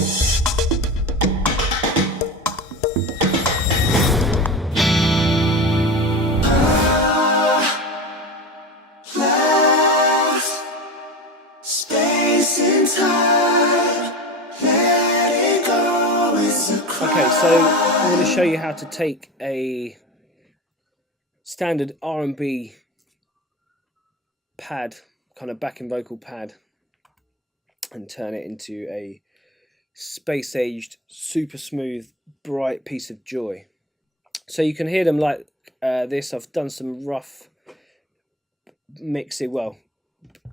Okay, so I'm going to show you how to take a standard R&B pad, kind of backing vocal pad, and turn it into a space-aged, super smooth, bright piece of joy. So you can hear them like this. I've done some rough mixing, well,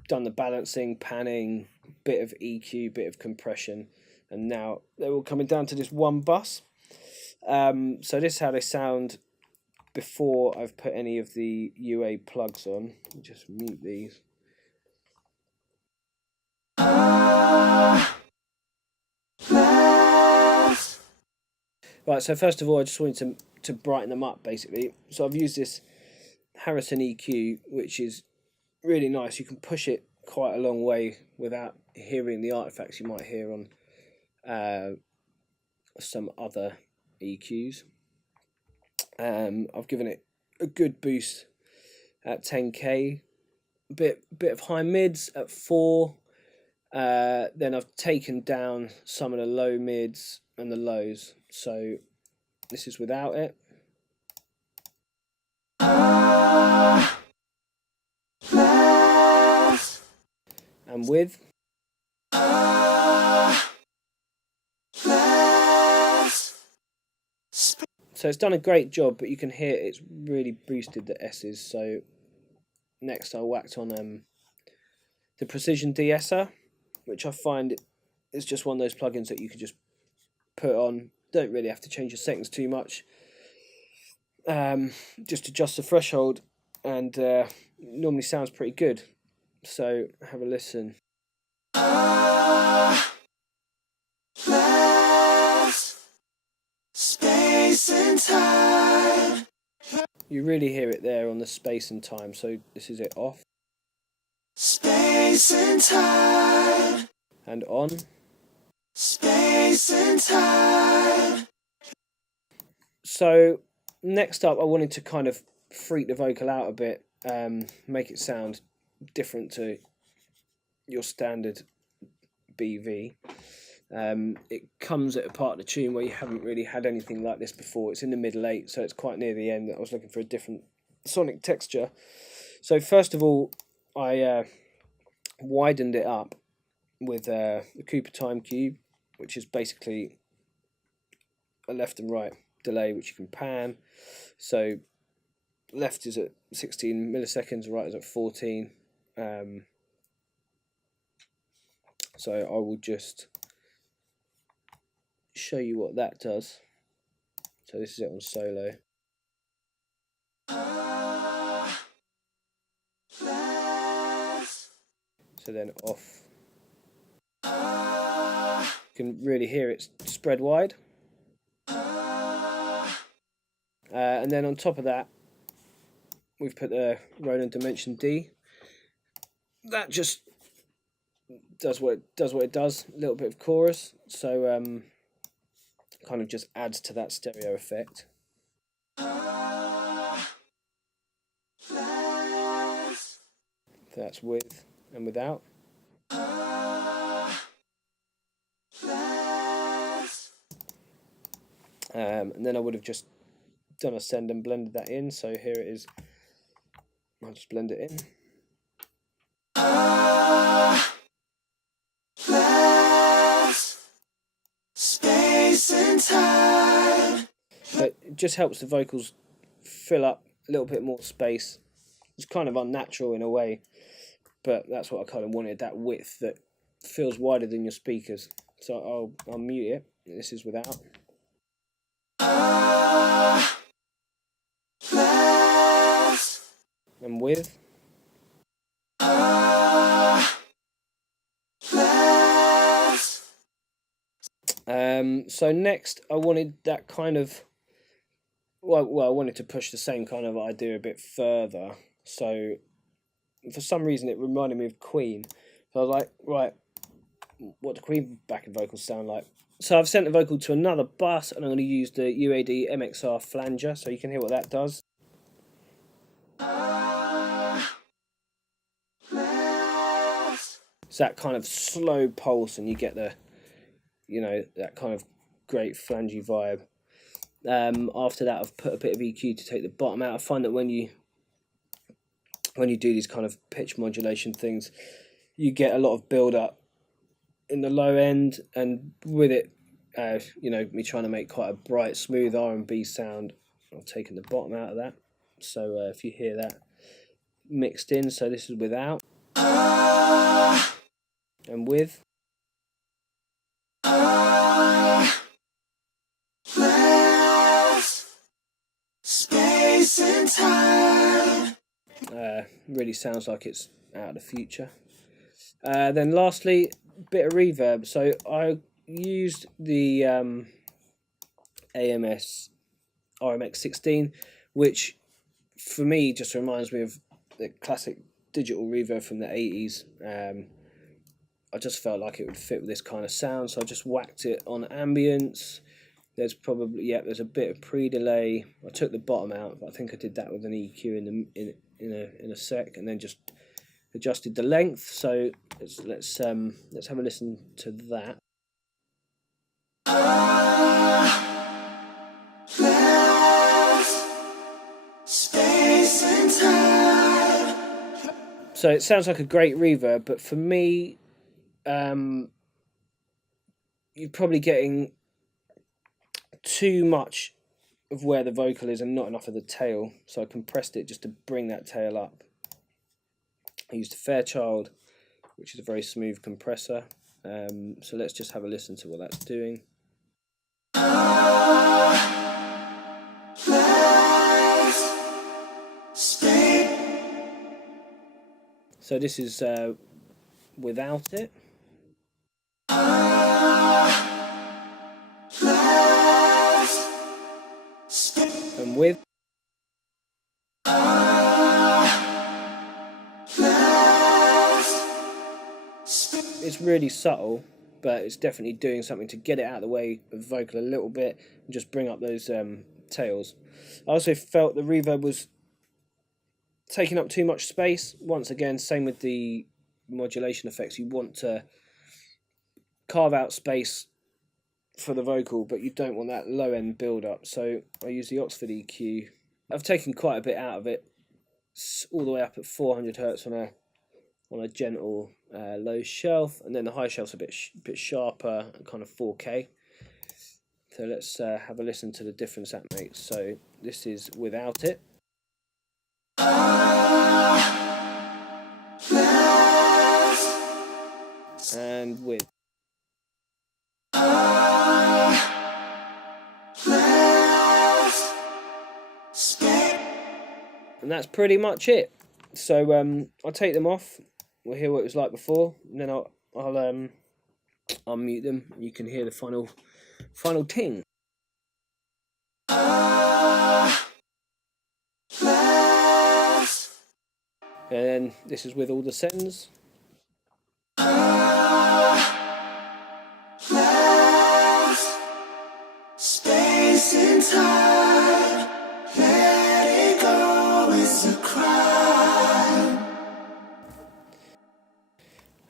done the balancing, panning, bit of EQ, bit of compression, and now they're all coming down to this one bus. So this is how they sound before I've put any of the UA plugs on. Just mute these. Right, so first of all, I just wanted to brighten them up, basically. So I've used this Harrison EQ, which is really nice. You can push it quite a long way without hearing the artifacts you might hear on some other EQs. I've given it a good boost at 10k, bit of high mids at 4. Then I've taken down some of the low mids and the lows. So this is without it. And with. So it's done a great job, but you can hear it's really boosted the S's. So next I whacked on the Precision de-esser, which I find is just one of those plugins that you can just put on. Don't really have to change your settings too much. Just adjust the threshold, and normally sounds pretty good. So have a listen. Space and time. You really hear it there on the space and time. So this is it off. Space and time. And on. Space and time. So next up, I wanted to kind of freak the vocal out a bit, make it sound different to your standard BV. It comes at a part of the tune where you haven't really had anything like this before. It's in the middle 8, so it's quite near the end. I was looking for a different sonic texture. So first of all, I widened it up with the Cooper Time Cube, which is basically a left and right delay which you can pan. So left is at 16 milliseconds, right is at 14. So I will just show you what that does. So this is it on solo. So then off. You can really hear it spread wide. And then on top of that, we've put the Roland Dimension D. That just does what it does. A little bit of chorus, so kind of just adds to that stereo effect. That's with and without. And then I would have just done a send and blended that in. So here it is. I'll just blend it in. Space and time. But it just helps the vocals fill up a little bit more space. It's kind of unnatural in a way, but that's what I kind of wanted, that width that feels wider than your speakers. So I'll mute it. This is without. And with. So next I wanted that kind of, well, I wanted to push the same kind of idea a bit further. So for some reason it reminded me of Queen. So I was like, right, what the Queen backing vocals sound like. So I've sent the vocal to another bus, and I'm going to use the UAD MXR flanger, so you can hear what that does. It's that kind of slow pulse, and you get the, you know, that kind of great flangy vibe. After that, I've put a bit of EQ to take the bottom out. I find that when you do these kind of pitch modulation things, you get a lot of build up in the low end, and with it, you know, me trying to make quite a bright, smooth R&B sound, I've taken the bottom out of that. So if you hear that mixed in, so this is without and with. Space and time. Really sounds like it's out of the future. Then lastly, bit of reverb. So I used the AMS RMX16, which for me just reminds me of the classic digital reverb from the 80s. I just felt like it would fit with this kind of sound, so I just whacked it on ambience. There's probably, yeah, there's a bit of pre-delay. I took the bottom out, but I think I did that with an EQ in a sec, and then just adjusted the length. So let's have a listen to that. Space and time. So it sounds like a great reverb, but for me, you're probably getting too much of where the vocal is and not enough of the tail, so I compressed it just to bring that tail up. I used a Fairchild, which is a very smooth compressor, so let's just have a listen to what that's doing. So this is without it. And with. It's really subtle, but it's definitely doing something to get it out of the way of the vocal a little bit and just bring up those tails. I also felt the reverb was taking up too much space. Once again, same with the modulation effects. You want to carve out space for the vocal, but you don't want that low end build up. So I use the Oxford EQ. I've taken quite a bit out of it, all the way up at 400 Hertz on a gentle low shelf, and then the high shelf's a bit sharper, kind of 4K. So let's have a listen to the difference that makes. So this is without it. And with. And that's pretty much it. So I'll take them off. We'll hear what it was like before, and then I'll unmute them. And you can hear the final ting. And this is with all the sends. Space and time, let it go, it's a crime.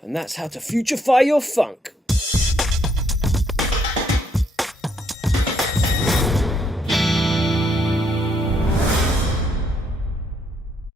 And that's how to futurify your funk.